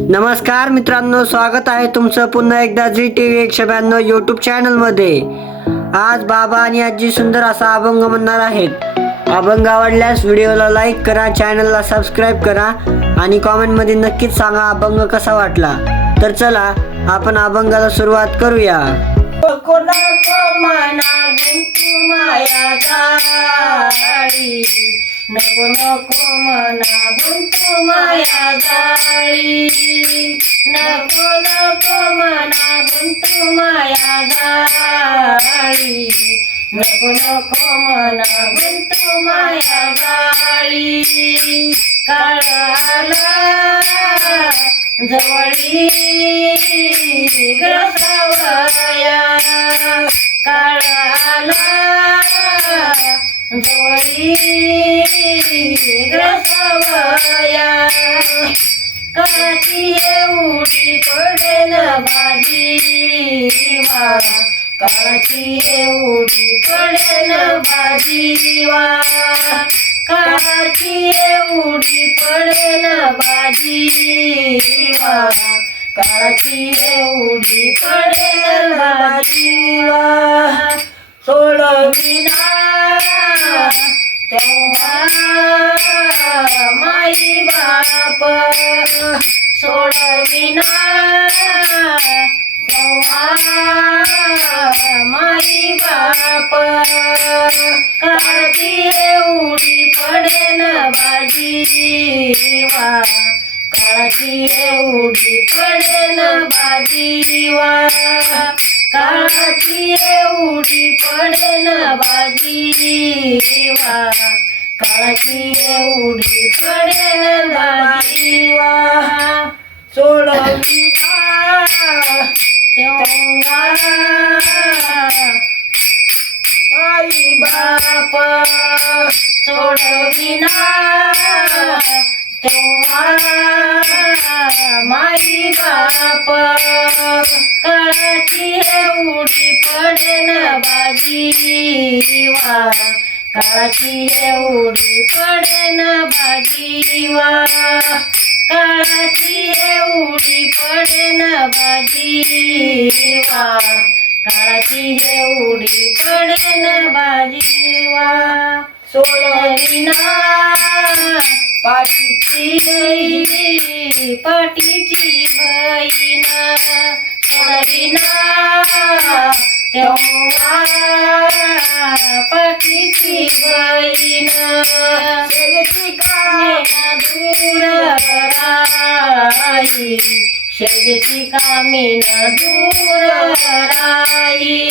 नमस्कार मित्रांनो स्वागत आहे तुमचं पुन्हा एकदा झी टी व्ही एकशे ब्याण्णव यूट्यूब चॅनलमध्ये आज बाबा आणि आजी सुंदर असा अभंग म्हणणार आहेत. अभंग आवडल्यास व्हिडिओला लाईक करा चॅनलला सबस्क्राईब करा आणि कॉमेंटमध्ये नक्कीच सांगा अभंग कसा वाटला. तर चला आपण अभंगाला सुरुवात करूया. माया नको नको मना गुंतू माया जाळी नको नको मना गुंतू माया जाळी नको नको मना गुंतू माया जाळी काळाला जवळी ग्रसावया. काळाला जवळी ग्रसावया काची एवढी पडेल बाजीवा काची एवढी पडेल बाजीवा काची एवढी पडेल बाजीवा काची एवढी पडेल बाजीवा सोडविना माई बाप सोडविना माई बाप काळजी एवढी पडेल बाजीवा काळजी एवढी पडेल बाजीवा काळाची एवढी पडेल बाजीवा काळाची एवढी पडेल बाजीवा सोडविना तेव्हा आई बाप सोडविना तेव्हा माई बाप काळाची एवढी पडेल बाजीवा काळाची एवढी पडेना बाजीवा. काळाची एवढी पडेना बाजीवा. काळाची एवढी पडेना बाजीवा. सोलविना पाठीची पाठीची बहीण. सोडविना तेव्हा पाठीची बहीण. कामेना दूर राई शेगची कामेना दूर राई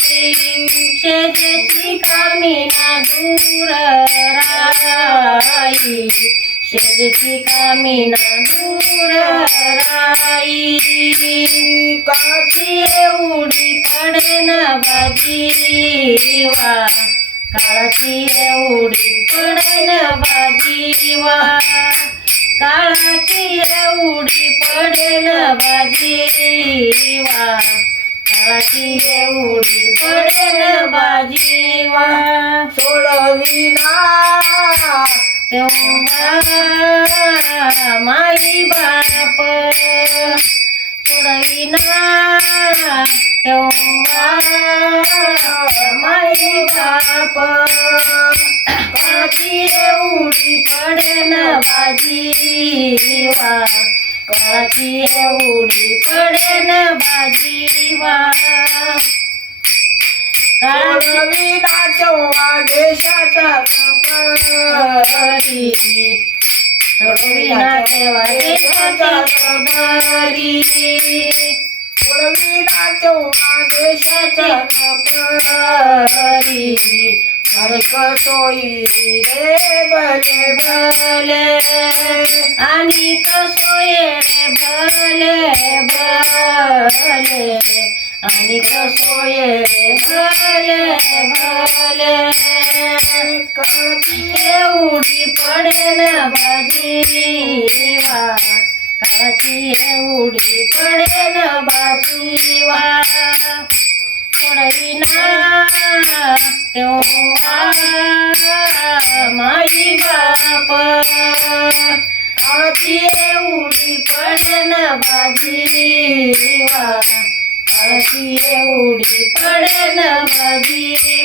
शेगची कामेना दूर राई शेगची कामेना दूर राई काळजी एवढी पडेन बाजीवा काळाची एवढी पडेन बाजीवा काळाची एवढी पडेल बाजीवा काळाची एवढी पडेल बाजीवा सोडविना. तेव्हा तेव्हा माई बाप काची एवढी पडेल बाजीवा काची एवढी पडेल बाजीवा काळविना तेव्हा देशाचा कपरी सोडविना तेव्हा देशाचा कबरी सोडविना तेव्हा देशाचा कसोई रे भले भले. आणि कसोये रे भले भले. आणि कसोये रे भले भले. काळजी एवढी पडेल बाजीवा. काळजी एवढी पडेल बाजीवा. सोडविना तेव्हा माई बाप. काळाची एवढी पडेल बाजीवा. काळाची एवढी पडेन बाजी